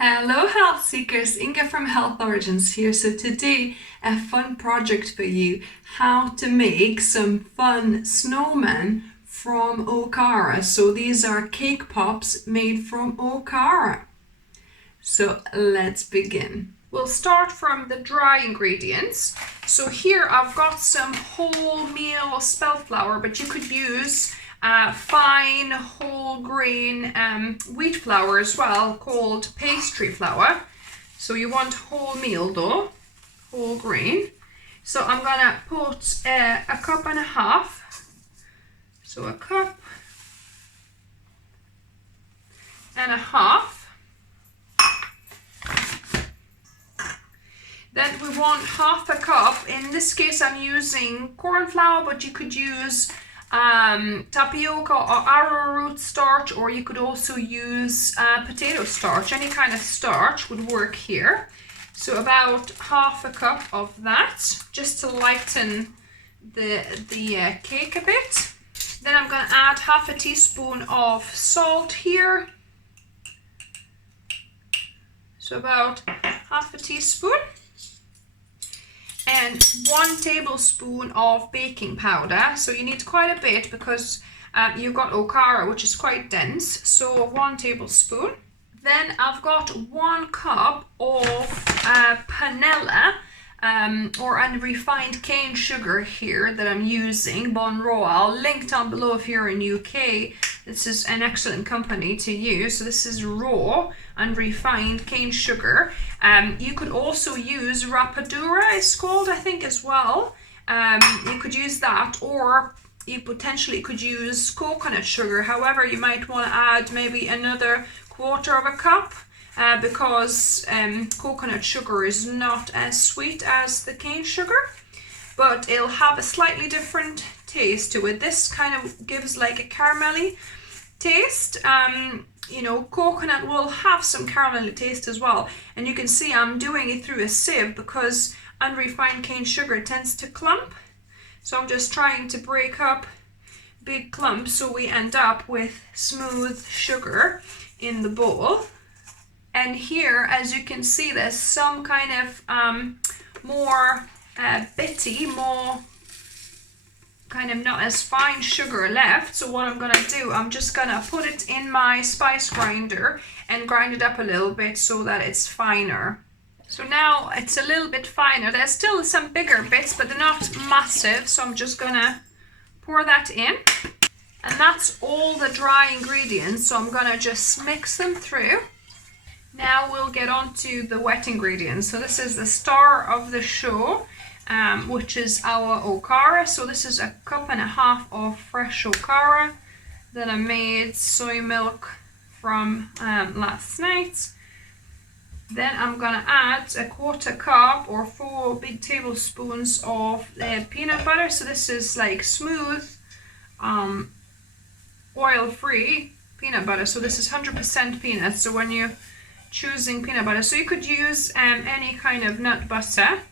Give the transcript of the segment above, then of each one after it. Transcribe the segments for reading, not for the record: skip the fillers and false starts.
Hello health seekers, Inga from Health Origins here. So today a fun project for you, how to make some fun snowmen from okara. So these are cake pops made from okara. So let's begin. We'll start from the dry ingredients. So here I've got some wholemeal spelt flour, but you could use fine whole grain wheat flour as well, called pastry flour. So you want wholemeal though, whole grain. So I'm gonna put a cup and a half. So a cup and a half. Then we want half a cup. In this case I'm using corn flour, but you could use tapioca or arrowroot starch, or you could also use potato starch. Any kind of starch would work here. So about half a cup of that, just to lighten the cake a bit. Then I'm going to add half a teaspoon of salt here. So about half a teaspoon. And 1 tablespoon of baking powder. So you need quite a bit because you've got okara, which is quite dense. So 1 tablespoon. Then I've got 1 cup of panela or unrefined cane sugar here that I'm using, Bon Raw. I'll link down below if you're in UK. This is an excellent company to use. So this is raw unrefined cane sugar. You could also use rapadura, it's called, I think, as well. You could use that, or you potentially could use coconut sugar. However, you might want to add maybe another 1/4 of a cup because coconut sugar is not as sweet as the cane sugar, but it'll have a slightly different taste to it. This kind of gives like a caramelly taste. You know, coconut will have some caramelly taste as well. And you can see I'm doing it through a sieve because unrefined cane sugar tends to clump. So I'm just trying to break up big clumps so we end up with smooth sugar in the bowl. And here, as you can see, there's some kind of more bitty, more kind of not as fine sugar left. So what I'm gonna do, I'm just gonna put it in my spice grinder and grind it up a little bit so that it's finer. So now it's a little bit finer. There's still some bigger bits, but they're not massive. So I'm just gonna pour that in. And that's all the dry ingredients. So I'm gonna just mix them through. Now we'll get on to the wet ingredients. So this is the star of the show, which is our okara. So this is a cup and a half of fresh okara that I made soy milk from last night. Then I'm gonna add a 1/4 cup or 4 big tablespoons of peanut butter. So this is like smooth, oil-free peanut butter. So this is 100% peanuts. So when you're choosing peanut butter, so you could use any kind of nut butter.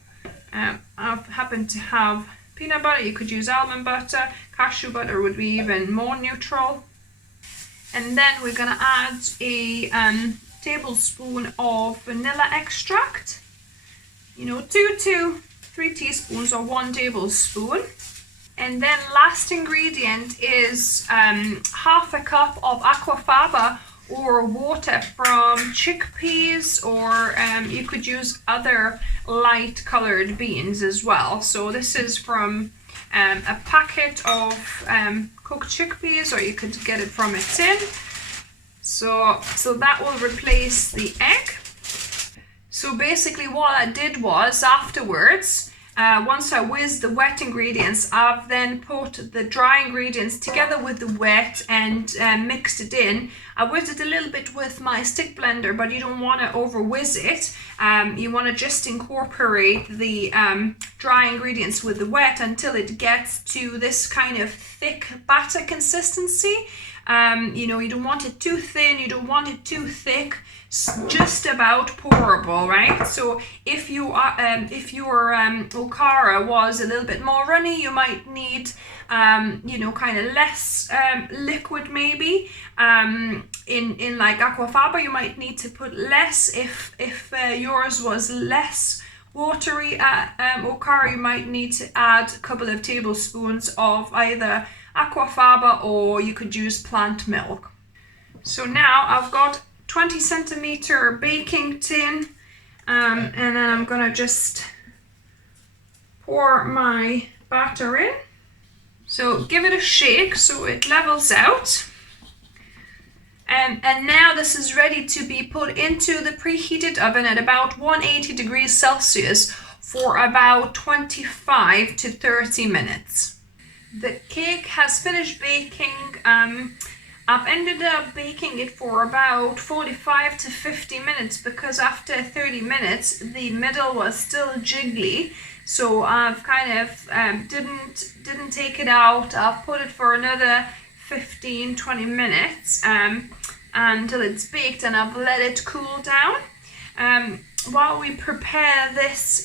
I happen to have peanut butter. You could use almond butter. Cashew butter would be even more neutral. And then we're gonna add a tablespoon of vanilla extract. You know, 2 to 3 teaspoons or 1 tablespoon. And then last ingredient is half a cup of aquafaba or water from chickpeas, or you could use other light colored beans as well. So this is from a packet of cooked chickpeas, or you could get it from a tin. So that will replace the egg. So basically what I did was afterwards, once I whizzed the wet ingredients, I've then put the dry ingredients together with the wet and mixed it in. I whizzed it a little bit with my stick blender, but you don't want to over whiz it. You want to just incorporate the dry ingredients with the wet until it gets to this kind of thick batter consistency. You know, you don't want it too thin, you don't want it too thick. just about pourable, right? So if your okara was a little bit more runny, you might need you know, kind of less liquid maybe. In like aquafaba, you might need to put less. If yours was less watery okara, you might need to add a couple of tablespoons of either aquafaba, or you could use plant milk. So now I've got 20 centimeter baking tin, and then I'm gonna just pour my batter in. So give it a shake so it levels out. And now this is ready to be put into the preheated oven at about 180 degrees Celsius for about 25 to 30 minutes. The cake has finished baking. I've ended up baking it for about 45 to 50 minutes because after 30 minutes the middle was still jiggly. So I've kind of didn't take it out. I'll put it for another 15-20 minutes until it's baked, and I've let it cool down. While we prepare this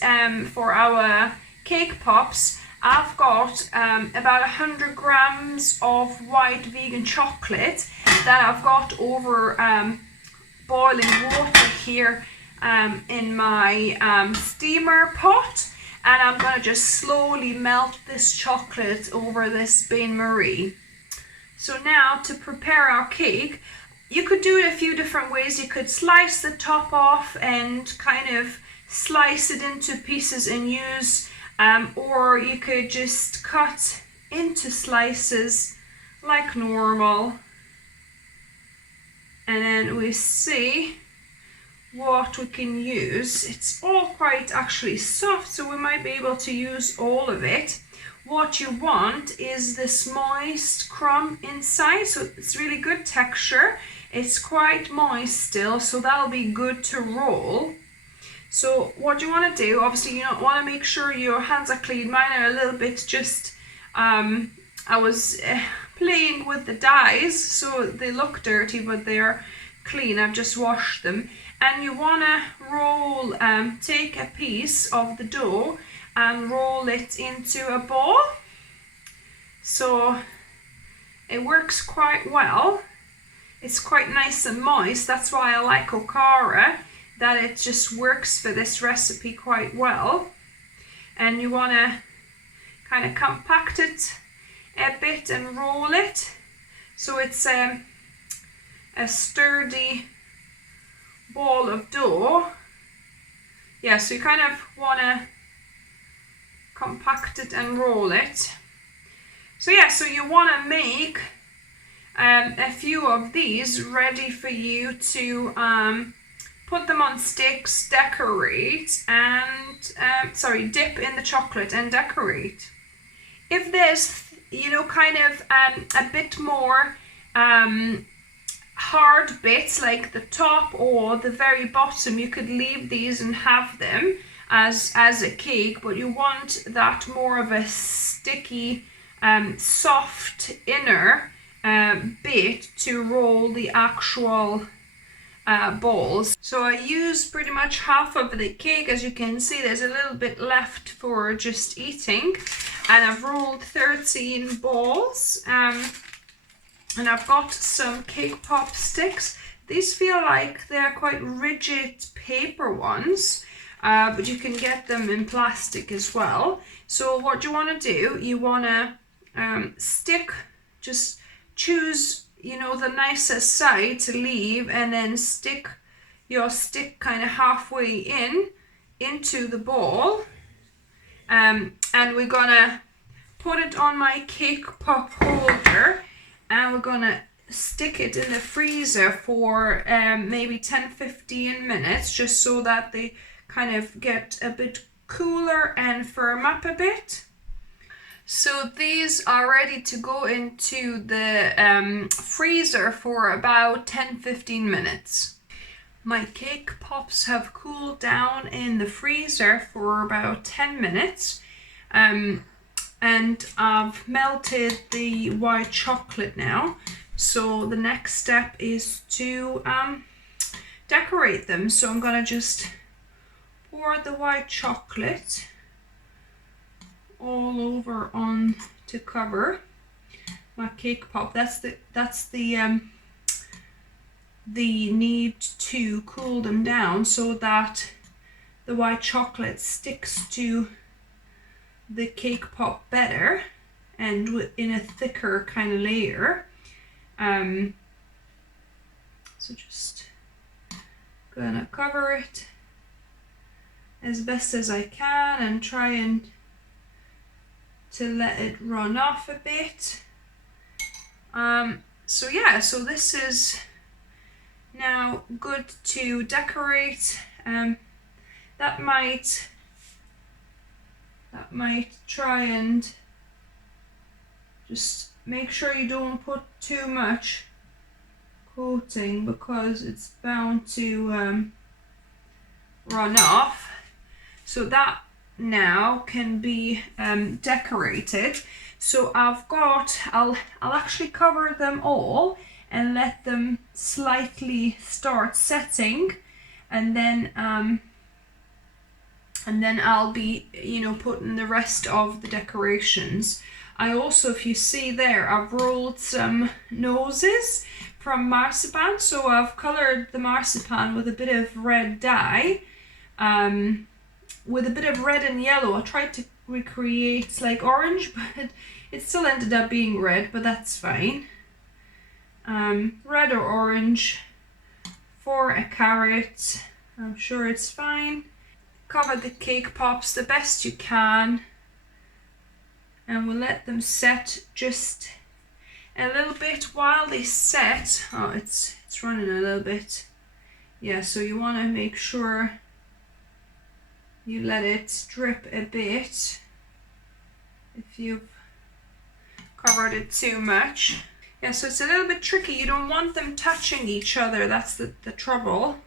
for our cake pops, I've got about 100 grams of white vegan chocolate that I've got over boiling water here in my steamer pot. And I'm going to just slowly melt this chocolate over this bain-marie. So now to prepare our cake, you could do it a few different ways. You could slice the top off and kind of slice it into pieces and use, or you could just cut into slices like normal. And then we see what we can use. It's all quite actually soft, so we might be able to use all of it. What you want is this moist crumb inside, so it's really good texture. It's quite moist still, so that'll be good to roll. So what you want to do, obviously you want to make sure your hands are clean. Mine are a little bit just I was playing with the dyes, so they look dirty, but they're clean. I've just washed them. And you want to roll, take a piece of the dough and roll it into a ball. So it works quite well. It's quite nice and moist. That's why I like okara, that it just works for this recipe quite well. And you want to kind of compact it a bit and roll it so it's a sturdy ball of dough. Yeah, so you kind of want to compact it and roll it. So yeah, so you want to make a few of these ready for you to put them on sticks, decorate, and dip in the chocolate and decorate. If there's, you know, kind of a bit more hard bits like the top or the very bottom, you could leave these and have them as a cake, but you want that more of a sticky soft inner bit to roll the actual balls. So I used pretty much half of the cake. As you can see, there's a little bit left for just eating, and I've rolled 13 balls. And I've got some cake pop sticks. These feel like they're quite rigid paper ones, but you can get them in plastic as well. So what you want to do, you want to just choose, you know, the nicest side to leave, and then stick your stick kind of halfway into the ball. And we're gonna put it on my cake pop holder, and we're gonna stick it in the freezer for maybe 10-15 minutes, just so that they kind of get a bit cooler and firm up a bit. So these are ready to go into the freezer for about 10-15 minutes. My cake pops have cooled down in the freezer for about 10 minutes. And I've melted the white chocolate now. So the next step is to decorate them. So I'm gonna just pour the white chocolate all over on to cover my cake pop. That's the need to cool them down so that the white chocolate sticks to the cake pop better and in a thicker kind of layer. So just gonna cover it as best as I can and try and to let it run off a bit. So yeah, so this is now good to decorate. That might try and just make sure you don't put too much coating because it's bound to run off. So that now can be decorated. So I'll actually cover them all and let them slightly start setting, and then I'll be, putting the rest of the decorations. I also, if you see there, I've rolled some noses from Marzipan. So I've colored the Marzipan with a bit of red dye, with a bit of red and yellow. I tried to recreate like orange, but it still ended up being red, but that's fine. Red or orange for a carrot, I'm sure it's fine. Cover the cake pops the best you can, and we'll let them set just a little bit while they set. Oh, it's running a little bit. Yeah, so you want to make sure you let it drip a bit if you've covered it too much. Yeah, so it's a little bit tricky. You don't want them touching each other. That's the trouble.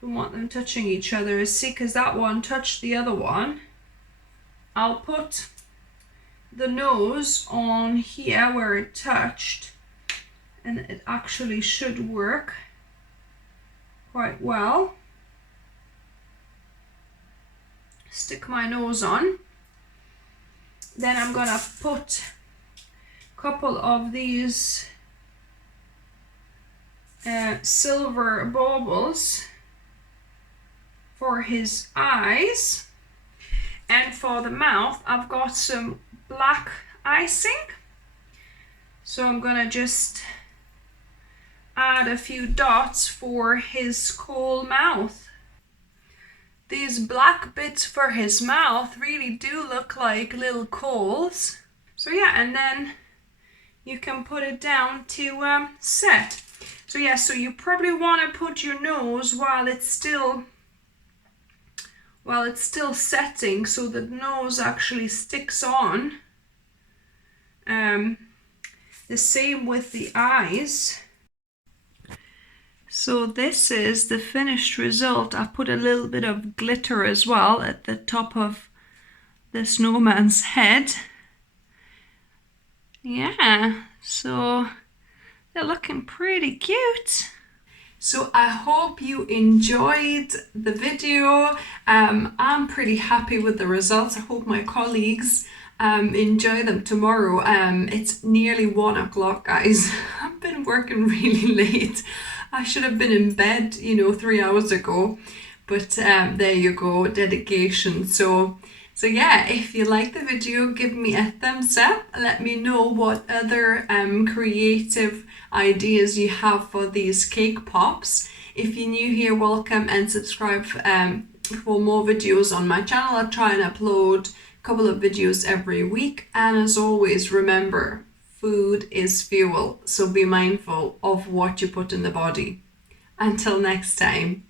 Don't want them touching each other. See, because that one touched the other one. I'll put the nose on here where it touched, and it actually should work quite well. Stick my nose on. Then I'm gonna put a couple of these silver baubles for his eyes, and for the mouth I've got some black icing. So I'm gonna just add a few dots for his cool mouth. These black bits for his mouth really do look like little coals. So yeah, and then you can put it down to set. So yeah, so you probably want to put your nose while it's still setting, so the nose actually sticks on. The same with the eyes. So this is the finished result. I put a little bit of glitter as well at the top of the snowman's head. Yeah, so they're looking pretty cute. So I hope you enjoyed the video. I'm pretty happy with the results. I hope my colleagues enjoy them tomorrow. It's nearly 1 o'clock, guys. I've been working really late. I should have been in bed, 3 hours ago. But there you go, dedication. So yeah, if you like the video, give me a thumbs up. Let me know what other creative ideas you have for these cake pops. If you're new here, welcome, and subscribe for more videos on my channel. I try and upload a couple of videos every week. And as always, remember, food is fuel. So be mindful of what you put in the body. Until next time.